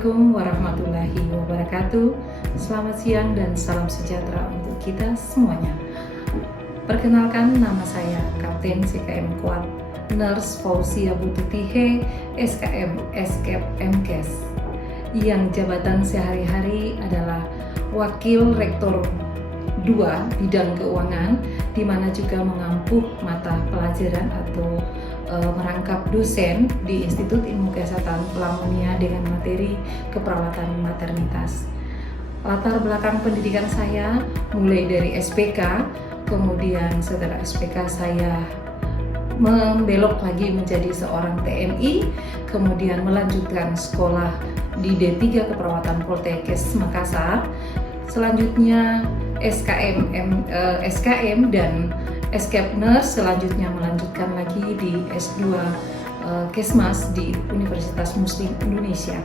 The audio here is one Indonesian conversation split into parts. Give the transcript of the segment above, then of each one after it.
Assalamualaikum warahmatullahi wabarakatuh. Selamat siang dan salam sejahtera untuk kita semuanya. Perkenalkan, nama saya Kapten CKM Kuat Nurse Fauzia Bututihe, SKM Eskep MKes, yang jabatan sehari-hari adalah Wakil Rektor 2 Bidang Keuangan, di mana juga mengampuh mata pelajaran atau merangkap dosen di Institut Ilmu Kesehatan Pelamonia dengan materi keperawatan maternitas. Latar belakang pendidikan saya mulai dari SPK, kemudian setelah SPK saya membelok lagi menjadi seorang TNI, kemudian melanjutkan sekolah di D3 Keperawatan Poltekkes Makassar, selanjutnya SKM dan Eskep Nurse, selanjutnya melanjutkan lagi di S2 Kesmas di Universitas Muslim Indonesia.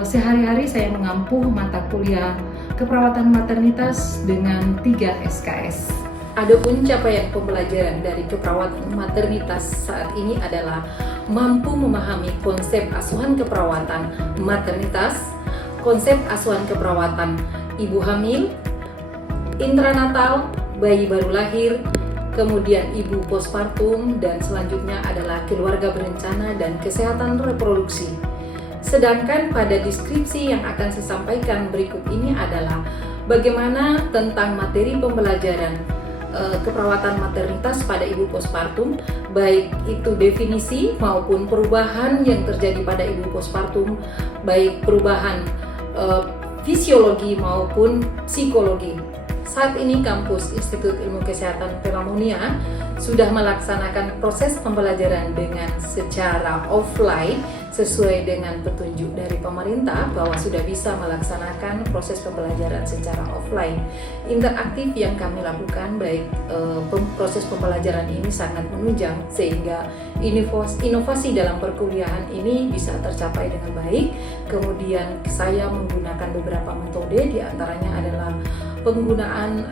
Sehari-hari saya mengampuh mata kuliah keperawatan maternitas dengan 3 SKS. Adapun capaian pembelajaran dari keperawatan maternitas saat ini adalah mampu memahami konsep asuhan keperawatan maternitas, konsep asuhan keperawatan ibu hamil, intranatal, bayi baru lahir, kemudian ibu postpartum, dan selanjutnya adalah keluarga berencana dan kesehatan reproduksi. Sedangkan pada deskripsi yang akan saya sampaikan berikut ini adalah bagaimana tentang materi pembelajaran keperawatan maternitas pada ibu postpartum, baik itu definisi maupun perubahan yang terjadi pada ibu postpartum, baik perubahan fisiologi maupun psikologi. Saat ini kampus Institut Ilmu Kesehatan Pelamonia sudah melaksanakan proses pembelajaran dengan secara offline sesuai dengan petunjuk dari pemerintah bahwa sudah bisa melaksanakan proses pembelajaran secara offline. Interaktif yang kami lakukan, baik proses pembelajaran ini sangat menunjang sehingga inovasi dalam perkuliahan ini bisa tercapai dengan baik. Kemudian saya menggunakan beberapa metode, diantaranya adalah penggunaan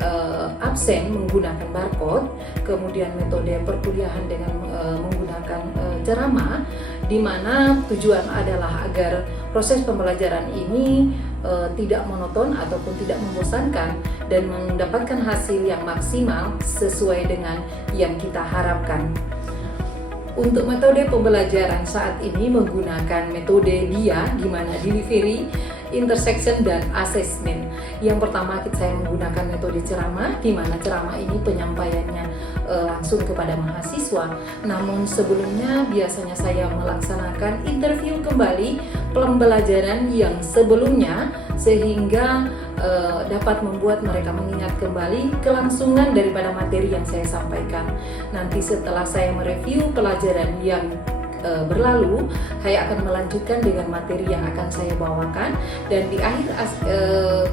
absen menggunakan barcode, kemudian metode perkuliahan dengan menggunakan ceramah, di mana tujuan adalah agar proses pembelajaran ini tidak monoton ataupun tidak membosankan dan mendapatkan hasil yang maksimal sesuai dengan yang kita harapkan. Untuk metode pembelajaran saat ini menggunakan metode DIA, di mana delivery, intersection, dan assessment. Yang pertama saya menggunakan metode ceramah, di mana ceramah ini penyampaiannya langsung kepada mahasiswa. Namun sebelumnya biasanya saya melaksanakan interview kembali pembelajaran yang sebelumnya sehingga dapat membuat mereka mengingat kembali kelangsungan daripada materi yang saya sampaikan. Nanti setelah saya mereview pelajaran yang berlalu, saya akan melanjutkan dengan materi yang akan saya bawakan, dan di akhir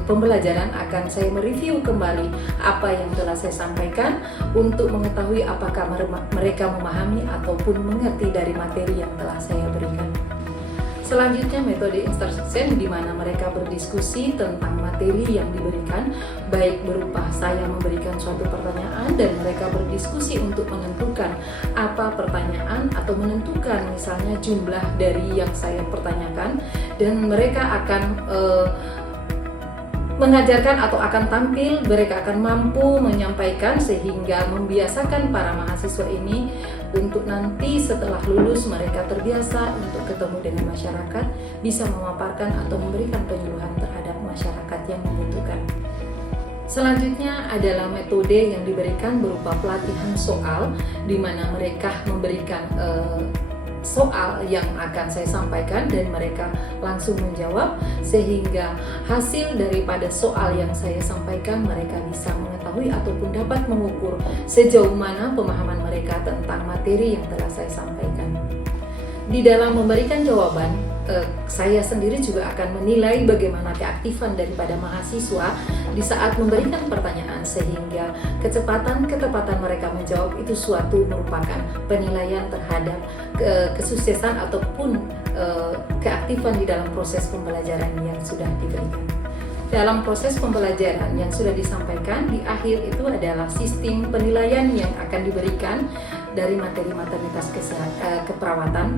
pembelajaran akan saya mereview kembali apa yang telah saya sampaikan untuk mengetahui apakah mereka memahami ataupun mengerti dari materi yang telah saya berikan. Selanjutnya metode intersection, di mana mereka berdiskusi tentang materi yang diberikan, baik berupa saya memberikan suatu pertanyaan dan mereka berdiskusi untuk menentukan apa pertanyaan atau menentukan misalnya jumlah dari yang saya pertanyakan, dan mereka akan mengajarkan atau akan tampil, mereka akan mampu menyampaikan sehingga membiasakan para mahasiswa ini untuk nanti setelah lulus mereka terbiasa untuk ketemu dengan masyarakat, bisa memaparkan atau memberikan penyuluhan terhadap masyarakat yang membutuhkan. Selanjutnya adalah metode yang diberikan berupa pelatihan soal, di mana mereka memberikan soal yang akan saya sampaikan dan mereka langsung menjawab, sehingga hasil daripada soal yang saya sampaikan mereka bisa mengetahui ataupun dapat mengukur sejauh mana pemahaman mereka tentang materi yang telah saya sampaikan. Di dalam memberikan jawaban, saya sendiri juga akan menilai bagaimana keaktifan daripada mahasiswa di saat memberikan pertanyaan, sehingga ketepatan mereka menjawab itu suatu merupakan penilaian terhadap kesuksesan ataupun keaktifan di dalam proses pembelajaran yang sudah diberikan. Dalam proses pembelajaran yang sudah disampaikan, di akhir itu adalah sistem penilaian yang akan diberikan dari materi maternitas keperawatan,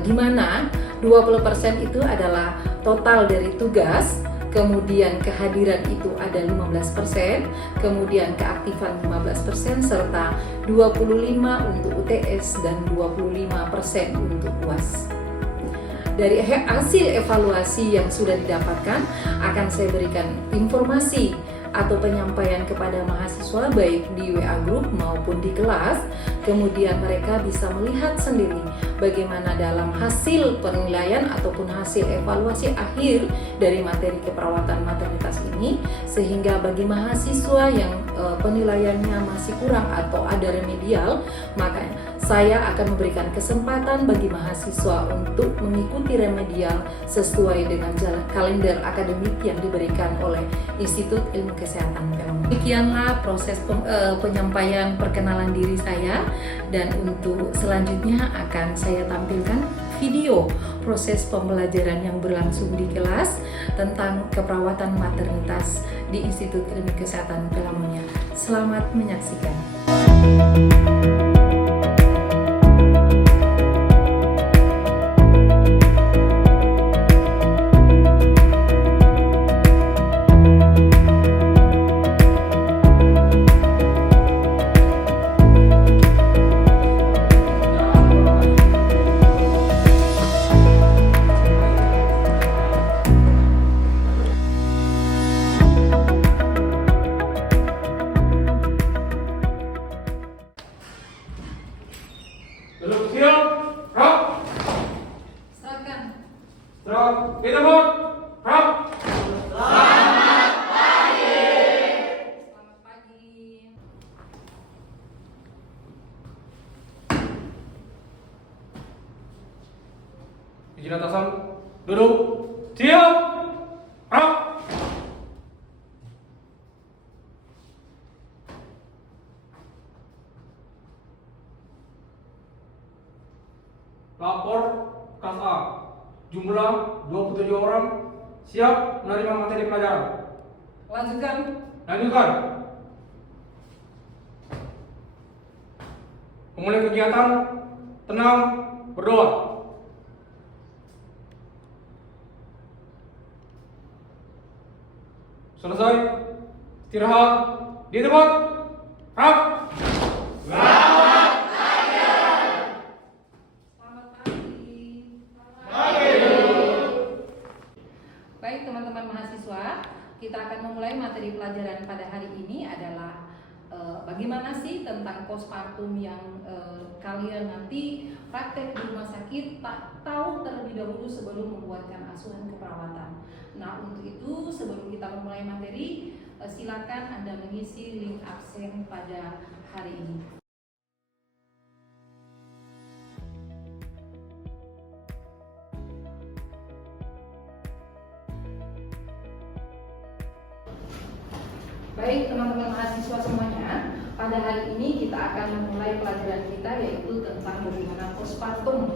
di mana 20% itu adalah total dari tugas, kemudian kehadiran itu ada 15%, kemudian keaktifan 15%, serta 25% untuk UTS dan 25% untuk UAS. Dari hasil evaluasi yang sudah didapatkan, akan saya berikan informasi atau penyampaian kepada mahasiswa baik di WA Group maupun di kelas. Kemudian mereka bisa melihat sendiri bagaimana dalam hasil penilaian ataupun hasil evaluasi akhir dari materi keperawatan maternitas ini, sehingga bagi mahasiswa yang penilaiannya masih kurang atau ada remedial, maka saya akan memberikan kesempatan bagi mahasiswa untuk mengikuti remedial sesuai dengan kalender akademik yang diberikan oleh Institut Ilmu Kesehatan Pelongo. Demikianlah proses penyampaian perkenalan diri saya, dan untuk selanjutnya akan saya tampilkan video proses pembelajaran yang berlangsung di kelas tentang keperawatan maternitas di Institut Ilmu Kesehatan Pelongo. Selamat menyaksikan. Duduk siap, rap. Silakan. Start, kita buat, rap. Selamat pagi. Izin atasan, duduk, siap, rap. Lapor kelas A, jumlah 27 orang, siap menerima materi pelajaran. Lanjutkan. Lanjutkan. Memulai kegiatan, tenang, berdoa. Selesai, istirahat di tempat. Rap. Selamat pagi. Baik teman-teman mahasiswa, kita akan memulai materi pelajaran pada hari ini adalah bagaimana sih tentang postpartum yang kalian nanti praktek di rumah sakit tak tahu terlebih dahulu sebelum membuatkan asuhan keperawatan. Nah, untuk itu sebelum kita memulai materi, silakan Anda mengisi link absen pada hari ini. Baik teman-teman mahasiswa semuanya, pada hari ini kita akan memulai pelajaran kita yaitu tentang bagaimana postpartum.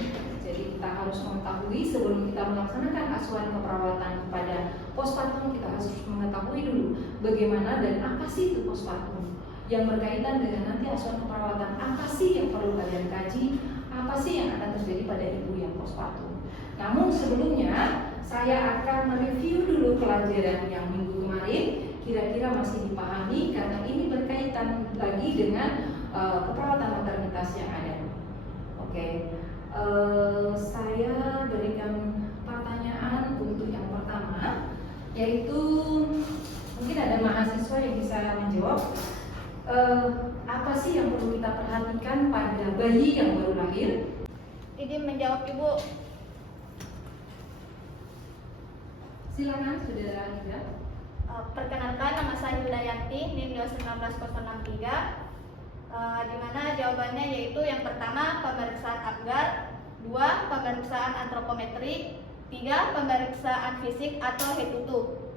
Jadi kita harus mengetahui sebelum kita melaksanakan asuhan keperawatan pada postpartum, kita harus mengetahui dulu bagaimana dan apa sih itu postpartum. Yang berkaitan dengan nanti asuhan keperawatan, apa sih yang perlu kalian kaji, apa sih yang akan terjadi pada ibu yang postpartum. Namun sebelumnya saya akan mereview dulu pelajaran yang minggu kemarin, kira-kira masih dipahami karena ini berkaitan lagi dengan keperawatan maternitas yang ada. Oke, saya berikan pertanyaan untuk yang pertama, yaitu mungkin ada mahasiswa yang bisa menjawab apa sih yang perlu kita perhatikan pada bayi yang baru lahir? Izin menjawab Ibu. Silakan saudara Anida. Perkenalkan, nama saya Yudayanti, NIM 21963, di mana jawabannya yaitu yang pertama pemeriksaan Apgar, 2 pemeriksaan antropometri, 3 pemeriksaan fisik atau head to toe.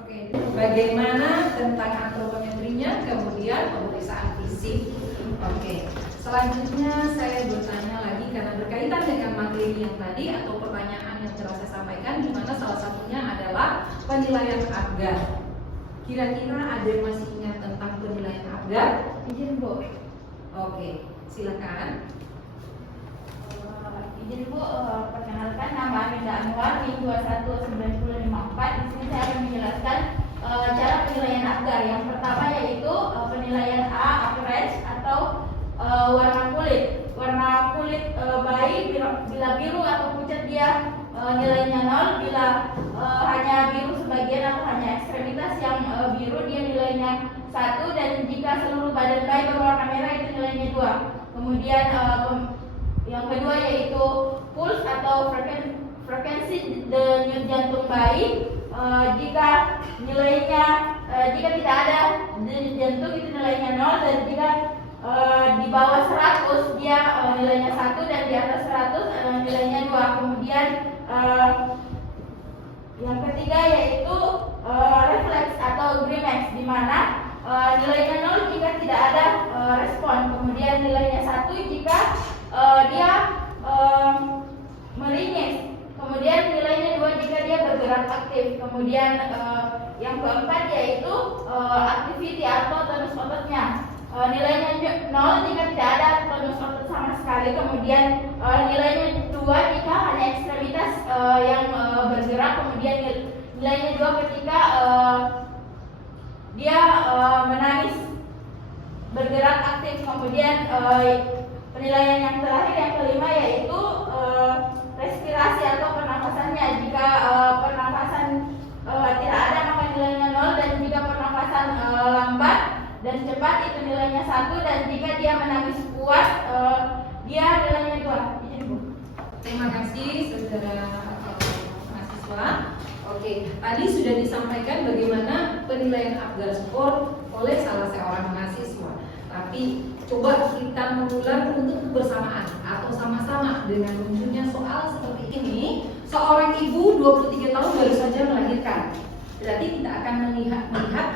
Oke, bagaimana tentang antropometrinya, kemudian pemeriksaan fisik. Oke, selanjutnya saya bertanya lagi karena berkaitan dengan materi yang tadi atau pertanyaan yang telah saya sampaikan, di mana salah satunya adalah penilaian Apgar. Kira-kira ada yang masih ingat tentang penilaian Apgar? Izin Bu. Oke, silakan. Izin Bu, perkenalkan nama Aminda Anwar, NIM 219054. Di sini saya akan menjelaskan cara penilaian APGAR. Yang pertama yaitu penilaian A, average atau warna kulit. Warna kulit bayi bila biru atau pucat dia nilainya 0, bila hanya biru sebagian atau hanya ekstremitas yang biru dia nilainya 1, dan jika seluruh badan bayi berwarna merah itu nilainya 2. Kemudian yang kedua yaitu pulse atau frekuensi denyut jantung bayi. Jika nilainya jika tidak ada denyut jantung itu nilainya 0, dan jika di bawah 100 dia nilainya 1, dan di atas 100 nilainya 2. Kemudian yang ketiga yaitu refleks atau grimace, di mana nilainya 0 jika tidak ada respon. Kemudian nilainya 1 jika dia meringis. Kemudian nilainya 2 jika dia bergerak aktif. Kemudian yang keempat yaitu activity atau tonus ototnya. Nilainya 0 jika tidak ada tonus otot sama sekali. Kemudian nilainya 2 jika hanya ekstremitas yang bergerak. Kemudian nilainya 2 ketika dia menangis bergerak aktif. Kemudian penilaian yang terakhir yang kelima yaitu respirasi atau pernafasannya. Jika pernafasan tidak ada maka nilainya 0, dan jika pernafasan lambat dan cepat itu nilainya 1, dan jika dia menangis kuat dia nilainya 2. Izin Bu. Terima kasih saudara mahasiswa. Oke, tadi sudah disampaikan bagaimana penilaian APGAR skor oleh salah seorang mahasiswa. Tapi coba kita mengulang untuk kebersamaan atau sama-sama dengan munculnya soal seperti ini. Seorang ibu 23 tahun baru saja melahirkan. Berarti kita akan melihat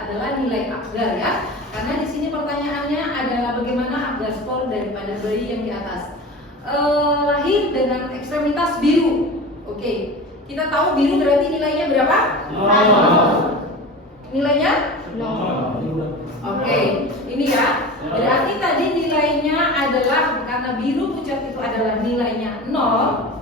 adalah nilai APGAR ya. Karena di sini pertanyaannya adalah bagaimana APGAR skor daripada bayi yang di atas. Lahir dengan ekstremitas biru. Oke. Kita tahu biru berarti nilainya berapa? 0. Nilainya? 0. Oke, ini ya. Berarti tadi nilainya adalah, karena biru pucat itu adalah nilainya 0.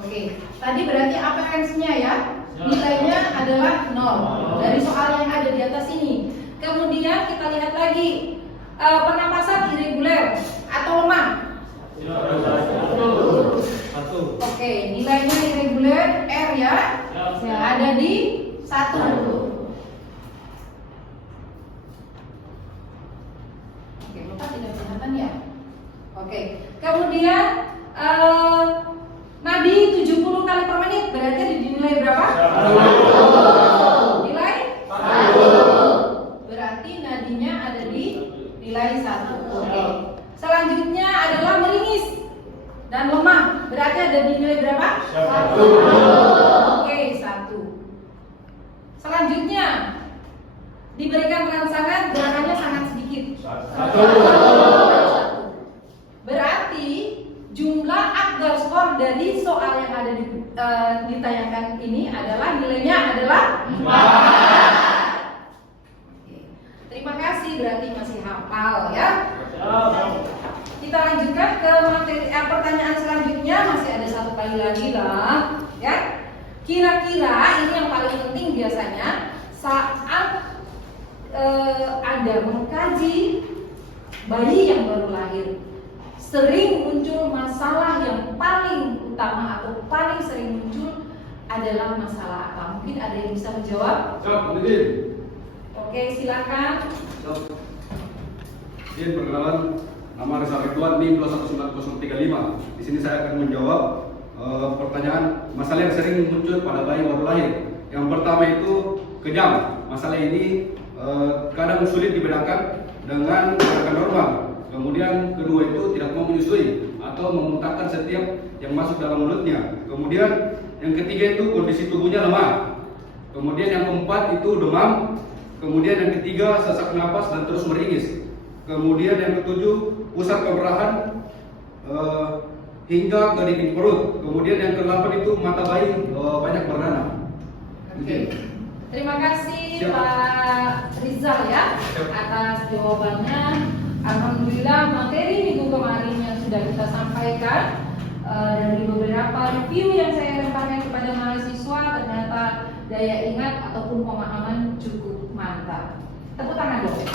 Oke, tadi berarti apa range-nya ya? Nilainya adalah 0 dari soal yang ada di atas ini. Kemudian kita lihat lagi pernapasan irregular atau lemah. Oke, nilainya irregular R ya. Ada di 1. Oke, Bapak tidak kelihatan ya. Oke, kemudian nadi 70 kali per menit berarti dinilai berapa? 1. Nilai 1. Berarti nadinya ada di nilai 1. Oke. Selanjutnya adalah meringis dan lemah. Berarti ada di nilai berapa? 1. Oke, 1. Selanjutnya diberikan rangsangan gerakannya sangat sedikit. 1. Berarti jumlah APGAR skor dari soal yang ada ditayangkan ini adalah nilainya adalah 4. Oke. Terima kasih, berarti masih hafal ya. Kita lanjutkan ke materi pertanyaan selanjutnya. Masih ada satu kali lagi lah ya. Kira-kira ini yang paling penting biasanya saat Anda mengkaji bayi yang baru lahir, sering muncul masalah yang paling utama atau paling sering muncul adalah masalah apa? Mungkin ada yang bisa menjawab? Oke, silakan. Izin perkenalan, nama Rizal Ridwan, NIM 219035. Di sini saya akan menjawab pertanyaan masalah yang sering muncul pada bayi baru lahir. Yang pertama itu kejang. Masalah ini kadang sulit dibedakan dengan gerakan normal. Kemudian kedua itu tidak mau menyusui atau memuntahkan setiap yang masuk dalam mulutnya. Kemudian yang ketiga itu kondisi tubuhnya lemah. Kemudian yang keempat itu demam. Kemudian yang ketiga sesak napas dan terus meringis. Kemudian yang ketujuh pusat kemerahan hingga ke dinding perut. Kemudian yang ke-8 itu mata bayi banyak bernanah. Oke. Terima kasih Siap. Pak Rizal ya atas jawabannya. Alhamdulillah materi minggu kemarin yang sudah kita sampaikan, dari beberapa review yang saya lemparkan kepada mahasiswa, ternyata daya ingat ataupun pemahaman cukup mantap. Tepuk tangan dong.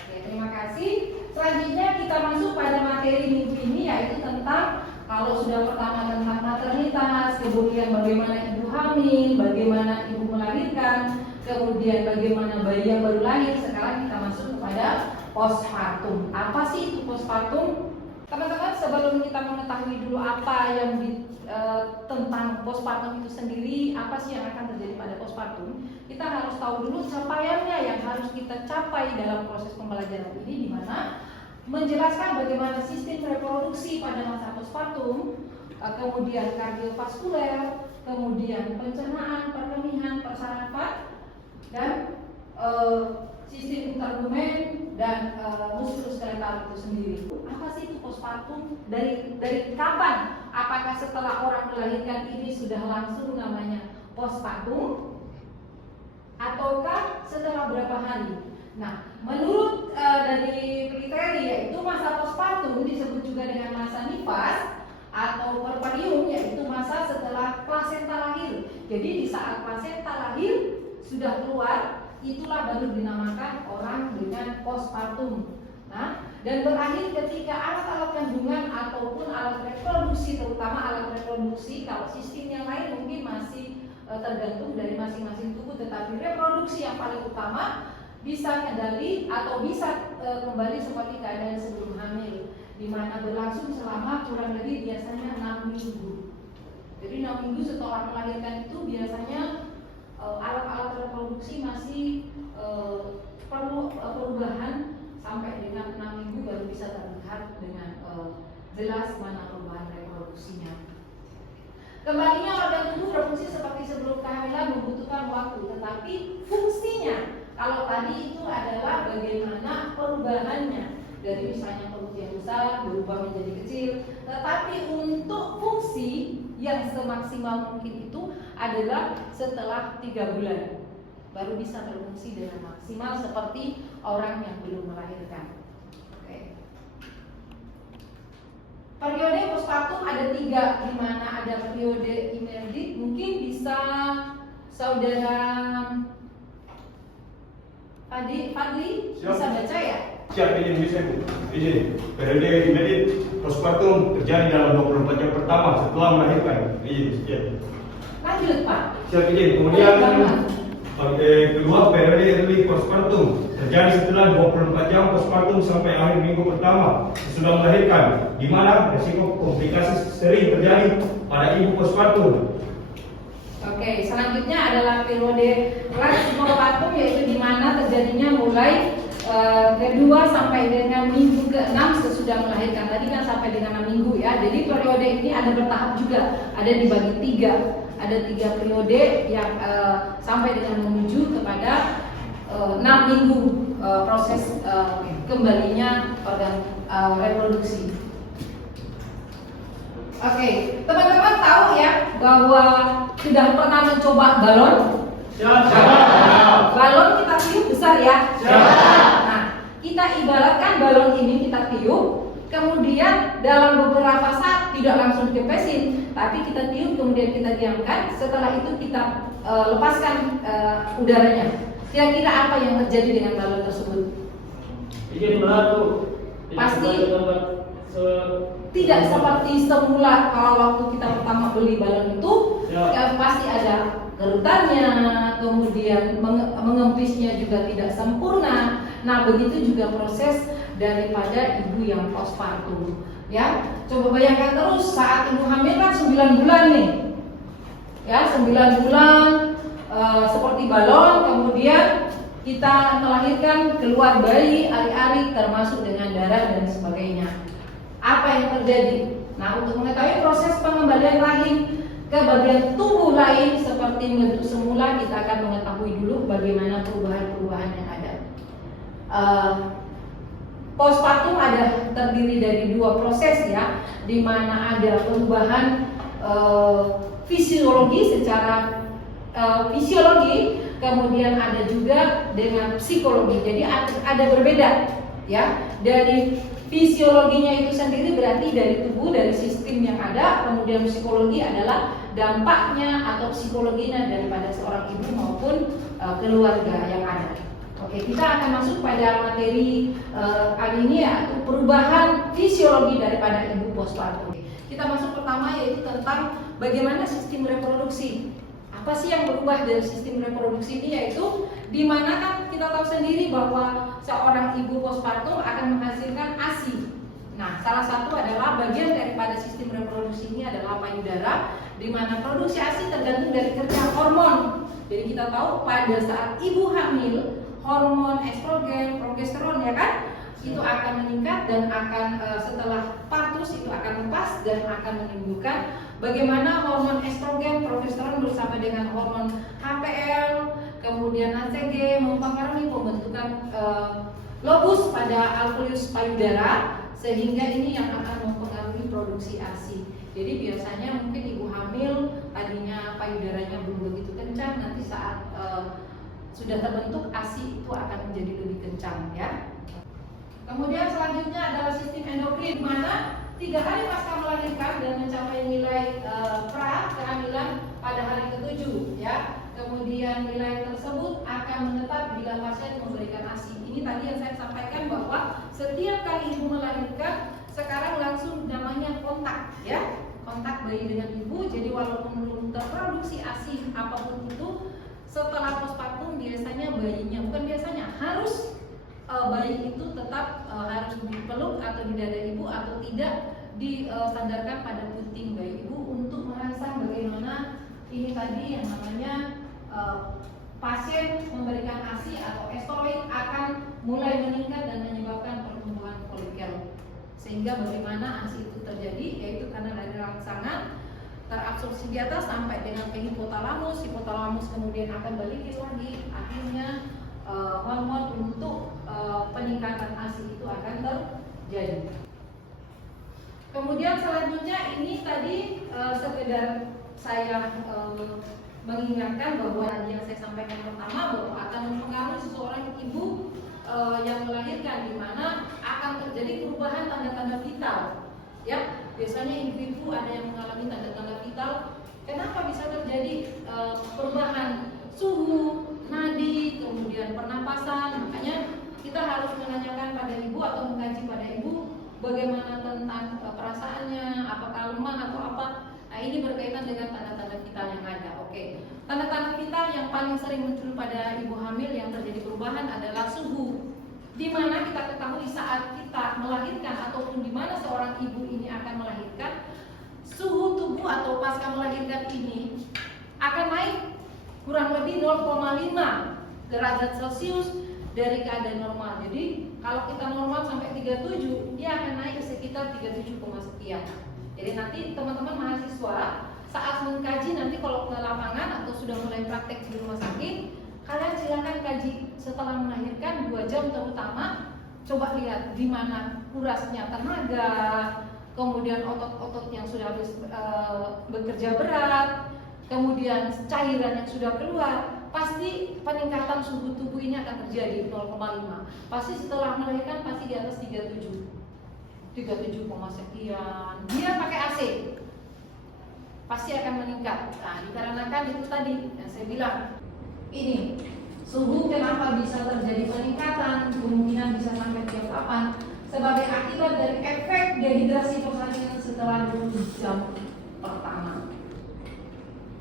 Oke, terima kasih. Selanjutnya kita masuk pada materi minggu ini, yaitu tentang, kalau sudah pertama tentang maternitas, kemudian bagaimana ibu hamil, bagaimana ibu melahirkan, kemudian bagaimana bayi yang baru lahir. Sekarang kita masuk kepada postpartum. Apa sih itu postpartum? Teman-teman, sebelum kita mengetahui dulu apa yang tentang postpartum itu sendiri, apa sih yang akan terjadi pada postpartum, kita harus tahu dulu capaiannya yang harus kita capai dalam proses pembelajaran ini, di mana menjelaskan bagaimana sistem reproduksi pada masa postpartum, kemudian kardiovaskuler, kemudian pencernaan, perkemihan, persarafan, dan sistem interlumen dan muskuloskeletal itu sendiri. Apa sih itu postpartum? Dari kapan? Apakah setelah orang melahirkan ini sudah langsung namanya postpartum? Ataukah setelah berapa hari? Nah, menurut dari kriteria, yaitu masa postpartum disebut juga dengan masa nifas atau perparium, yaitu masa setelah plasenta lahir. Jadi di saat plasenta lahir sudah keluar, itulah baru dinamakan orang dengan postpartum. Nah, dan berakhir ketika alat-alat kandungan ataupun alat reproduksi, terutama alat reproduksi, kalau sistem yang lain mungkin masih tergantung dari masing-masing tubuh, tetapi reproduksi yang paling utama bisa kendali atau bisa kembali seperti keadaan sebelum hamil, di mana berlangsung selama kurang lebih biasanya 6 minggu. Jadi 6 minggu setelah melahirkan itu biasanya alat-alat reproduksi masih perlu perubahan sampai dengan 6 minggu baru bisa terlihat dengan jelas mana perubahan reproduksinya. Kembalinya organ tubuh berfungsi seperti sebelum kehamilan membutuhkan waktu, tetapi fungsinya kalau tadi itu adalah bagaimana perubahannya dari misalnya perut yang besar berubah menjadi kecil, tetapi untuk fungsi yang semaksimal mungkin itu adalah setelah 3 bulan baru bisa berfungsi dengan maksimal seperti orang yang belum melahirkan. Oke. Periode postpartum ada 3, di mana ada periode imerdik. Mungkin bisa saudara Fadli bisa baca ya? Siap, izin bisa Bu. Izin. Periode imerdik postpartum terjadi dalam 24 jam pertama setelah melahirkan. Izin, sekian. Lanjut Pak. Siap, izin. Kemudian kedua, periode early postpartum terjadi setelah 24 jam postpartum sampai akhir minggu pertama sesudah melahirkan, di mana risiko komplikasi sering terjadi pada ibu postpartum. Oke, selanjutnya adalah periode late postpartum, yaitu di mana terjadinya mulai kedua sampai dengan minggu ke-6 sesudah melahirkan. Tadi kan sampai dengan 6 minggu ya. Jadi periode ini ada bertahap juga, ada dibagi 3. Ada 3 periode yang sampai dengan menuju kepada 6 minggu proses kembalinya organ reproduksi. Oke, teman-teman tahu ya bahwa sudah pernah mencoba balon? Balon kita tiup besar ya? Nah, kita ibaratkan balon ini kita tiup, kemudian dalam beberapa saat tidak langsung dikempesin, tapi kita tiup kemudian kita diamkan. Setelah itu kita lepaskan udaranya. Kira-kira apa yang terjadi dengan balon tersebut? Ingin melatu. Pasti tidak seperti semula. Kalau waktu kita pertama beli balon itu, ya, pasti ada gerutannya, kemudian mengempisnya juga tidak sempurna. Nah, begitu juga proses daripada ibu yang postpartum. Ya, coba bayangkan terus saat ibu hamil kan 9 bulan nih. Ya, 9 bulan seperti balon, kemudian kita melahirkan, keluar bayi, ari-ari termasuk dengan darah dan sebagainya. Apa yang terjadi? Nah, untuk mengetahui proses pengembalian rahim ke bagian tubuh lain seperti bentuk semula, kita akan mengetahui dulu bagaimana perubahan-perubahan yang ada. Postpartum ada terdiri dari 2 proses ya, di mana ada perubahan fisiologi secara fisiologi kemudian ada juga dengan psikologi. Jadi ada berbeda ya. Dari fisiologinya itu sendiri berarti dari tubuh, dari sistem yang ada, kemudian psikologi adalah dampaknya atau psikologinya daripada seorang ibu maupun keluarga yang ada. Oke, kita akan masuk pada materi kali ini yaitu perubahan fisiologi daripada ibu postpartum. Kita masuk pertama yaitu tentang bagaimana sistem reproduksi. Apa sih yang berubah dari sistem reproduksi ini, yaitu di mana kan kita tahu sendiri bahwa seorang ibu postpartum akan menghasilkan ASI. Nah, salah satu adalah bagian daripada sistem reproduksi ini adalah payudara, di mana produksi ASI tergantung dari kerja hormon. Jadi kita tahu pada saat ibu hamil, hormon estrogen, progesteron ya kan, itu akan meningkat dan akan setelah partus itu akan lepas dan akan menimbulkan bagaimana hormon estrogen, progesteron bersama dengan hormon HPL, kemudian HCG mempengaruhi pembentukan lobus pada alveolus payudara, sehingga ini yang akan mempengaruhi produksi ASI. Jadi biasanya mungkin ibu hamil tadinya payudaranya belum begitu kencang, nanti saat sudah terbentuk ASI itu akan menjadi lebih kencang ya. Kemudian selanjutnya adalah sistem endokrin, di mana 3 hari pasca melahirkan dan mencapai nilai pra kehamilan pada hari ke-7 ya. Kemudian nilai tersebut akan menetap bila pasien memberikan ASI. Ini tadi yang saya sampaikan bahwa setiap kali ibu melahirkan sekarang langsung namanya kontak ya. Kontak bayi dengan ibu. Jadi walaupun belum terproduksi ASI apapun itu, setelah postpartum biasanya bayinya, bukan biasanya, harus bayi itu tetap harus dipeluk atau di dada ibu atau tidak disandarkan pada puting bayi ibu untuk merangsang bagaimana ini tadi yang namanya pasien memberikan ASI atau estrogen akan mulai meningkat dan menyebabkan pertumbuhan folikel, sehingga bagaimana ASI itu terjadi yaitu karena dari rangsangan terabsorpsi di atas sampai dengan ke hipotalamus kemudian akan balikin lagi, akhirnya hormon untuk peningkatan ASI itu akan terjadi. Kemudian selanjutnya ini tadi sekedar saya mengingatkan bahwa tadi yang saya sampaikan pertama bahwa akan mempengaruhi seseorang ibu yang melahirkan, di mana akan terjadi perubahan tanda-tanda vital. Ya, biasanya ibu-ibu ada yang mengalami tanda-tanda vital. Kenapa bisa terjadi perubahan suhu, nadi, kemudian pernapasan? Makanya kita harus menanyakan pada ibu atau mengkaji pada ibu bagaimana tentang perasaannya, apakah lemah atau apa. Nah, ini berkaitan dengan tanda-tanda vital yang ada. Oke. Tanda-tanda vital yang paling sering muncul pada ibu hamil yang terjadi perubahan adalah suhu. Di mana kita ketahui saat kita melahirkan ataupun di mana seorang ibu ini akan melahirkan, suhu tubuh atau pasca melahirkan ini akan naik kurang lebih 0,5 derajat Celcius dari keadaan normal. Jadi kalau kita normal sampai 37, dia akan naik ke sekitar 37, sekian. Jadi nanti teman-teman mahasiswa saat mengkaji nanti kalau ke lapangan atau sudah mulai praktek di rumah sakit, kalian silakan kaji setelah melahirkan 2 jam terutama, coba lihat di mana kurasnya tenaga, kemudian otot-otot yang sudah bekerja berat, kemudian cairan yang sudah keluar, pasti peningkatan suhu tubuh ini akan terjadi 0,5. Pasti setelah melahirkan pasti di atas 37, sekian. Dia pakai AC, pasti akan meningkat. Nah, dikarenakan itu tadi yang saya bilang. Ini suhu kenapa bisa terjadi peningkatan, kemungkinan bisa sampai tiap kapan, sebagai akibat dari efek dehidrasi persalinan setelah 20 jam pertama.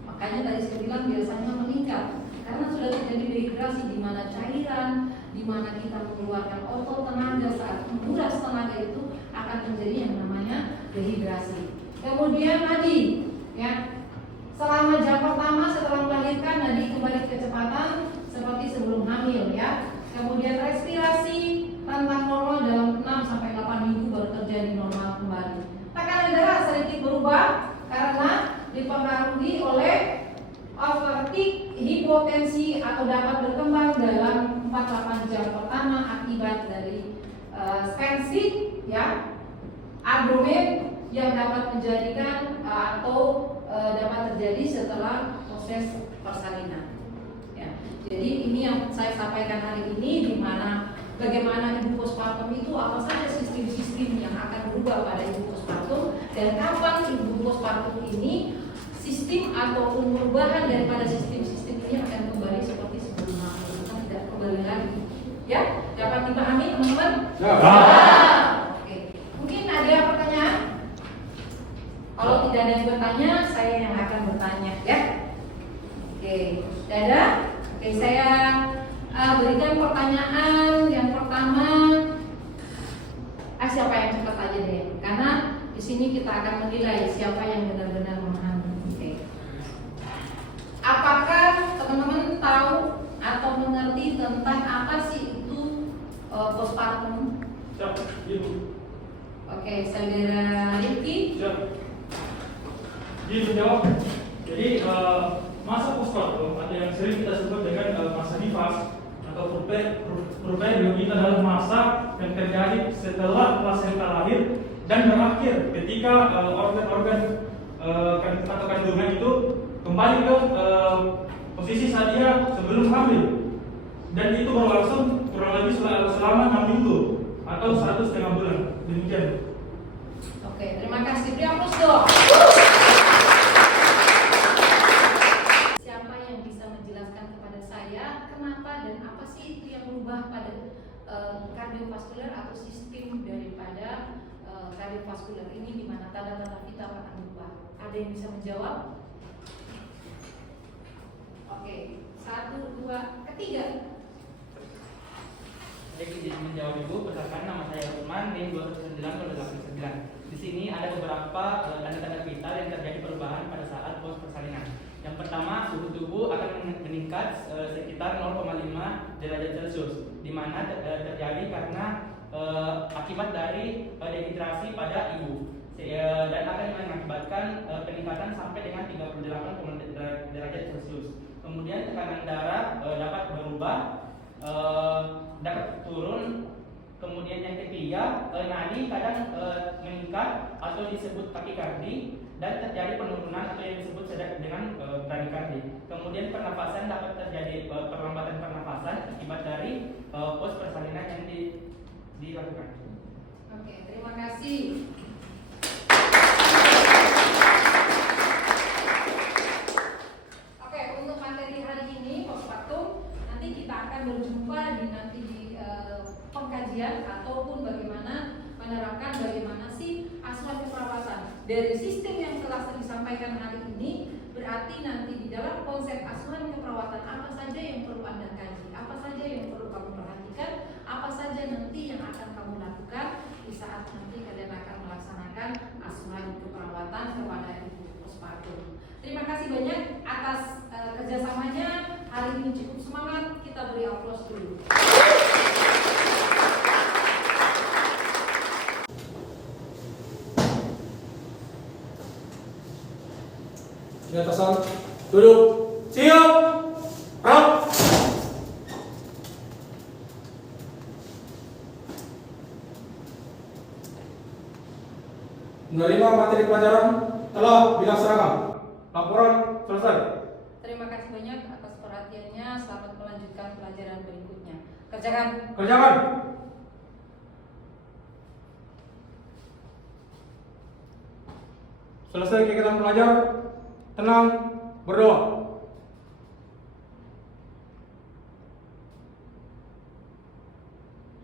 Makanya tadi saya bilang biasanya meningkat karena sudah terjadi dehidrasi, di mana cairan, di mana kita mengeluarkan otot tenaga, saat menguras tenaga itu akan terjadi yang namanya dehidrasi. Kemudian tadi ya, selama jam pertama setelah melahirkan nadi kembali kecepatan seperti sebelum hamil ya. Kemudian respirasi rentang normal dalam 6-8 minggu baru terjadi normal kembali. Tekanan darah sedikit berubah karena dipengaruhi oleh overtik, hipotensi atau dapat berkembang dalam 4-8 jam pertama akibat dari stensik ya, abdomen yang dapat menjadikan atau dapat terjadi setelah proses persalinan. Ya. Jadi ini yang saya sampaikan hari ini, di mana bagaimana ibu postpartum itu, apa saja sistem-sistem yang akan berubah pada ibu postpartum, dan kapan ibu postpartum ini sistem atau perubahan daripada sistem-sistem ini akan kembali seperti sebelumnya, kita tidak kembali lagi. Ya, dapat dipahami teman-teman? Ya. Oke. Mungkin ada pertanyaan? Kalau tidak ada yang bertanya, saya yang akan bertanya, ya. Oke, Dada. Oke, saya berikan pertanyaan yang pertama. Siapa yang cepat aja deh, karena di sini kita akan menilai siapa yang benar-benar memahami. Oke. Apakah teman-teman tahu atau mengerti tentang apa sih itu postpartum? Siap, Ibu. Oke, saudara Rifki. Siap. Jadi menjawab. Jadi masa postpartum atau yang sering kita sebut dengan masa nifas atau pubertas biologika adalah masa yang terjadi setelah plasenta lahir dan berakhir ketika organ-organ atau kandungan itu kembali ke posisi saat dia sebelum hamil, dan itu berlangsung kurang lebih selama 6 minggu atau 1,5 bulan. Demikian. Oke, terima kasih. Beri aplaus dong. Siapa yang bisa menjelaskan kepada saya kenapa dan apa sih itu yang berubah pada kardiovaskular atau sistem daripada kardiovaskular ini, di mana tanda-tanda vital akan berubah? Ada yang bisa menjawab? Oke, 1, 2, ketiga. Baik, izin menjawab Ibu. Perkenalkan, nama saya Lukman, NIM 21909. Di sini ada beberapa tanda-tanda vital yang terjadi perubahan pada saat pos persalinan. Yang pertama, suhu tubuh akan meningkat sekitar 0,5 derajat Celcius, di mana terjadi karena akibat dari dehidrasi pada ibu, dan akan mengakibatkan peningkatan sampai dengan 38 derajat Celcius. Kemudian tekanan darah dapat berubah, dapat turun. Kemudian yang ketiga, nadi kadang meningkat atau disebut takikardi, dan terjadi penurunan atau yang disebut dengan bradikardi. Kemudian pernafasan dapat terjadi perlambatan pernafasan akibat dari pos persalinan yang dilakukan. Oke, terima kasih. Oke, untuk materi hari ini postpartum, nanti kita akan berjumpa di pengkajian ataupun bagaimana menerapkan bagaimana sih asuhan keperawatan dari sistem yang telah disampaikan hari ini. Berarti nanti di dalam konsep asuhan keperawatan apa saja yang perlu Anda kaji, apa saja yang perlu kamu perhatikan, apa saja nanti yang akan kamu lakukan di saat nanti kalian akan melaksanakan asuhan keperawatan kepada ibu postpartum. Terima kasih banyak atas kerjasamanya. Hari ini cukup semangat, kita beri aplaus dulu. Di atasan, duduk, siap, rap. Menerima materi pelajaran telah dilaksanakan. Laporan selesai. Terima kasih banyak atas perhatiannya. Selamat melanjutkan pelajaran berikutnya. Kerjakan. Kerjakan. Selesai kegiatan belajar, tenang, berdoa.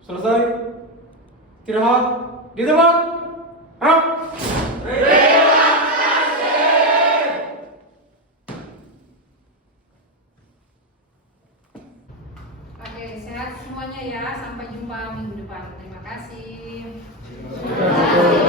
Selesai, istirahat di tempat. Rap. Oke, sehat semuanya ya. Sampai jumpa minggu depan. Terima kasih. Terima kasih.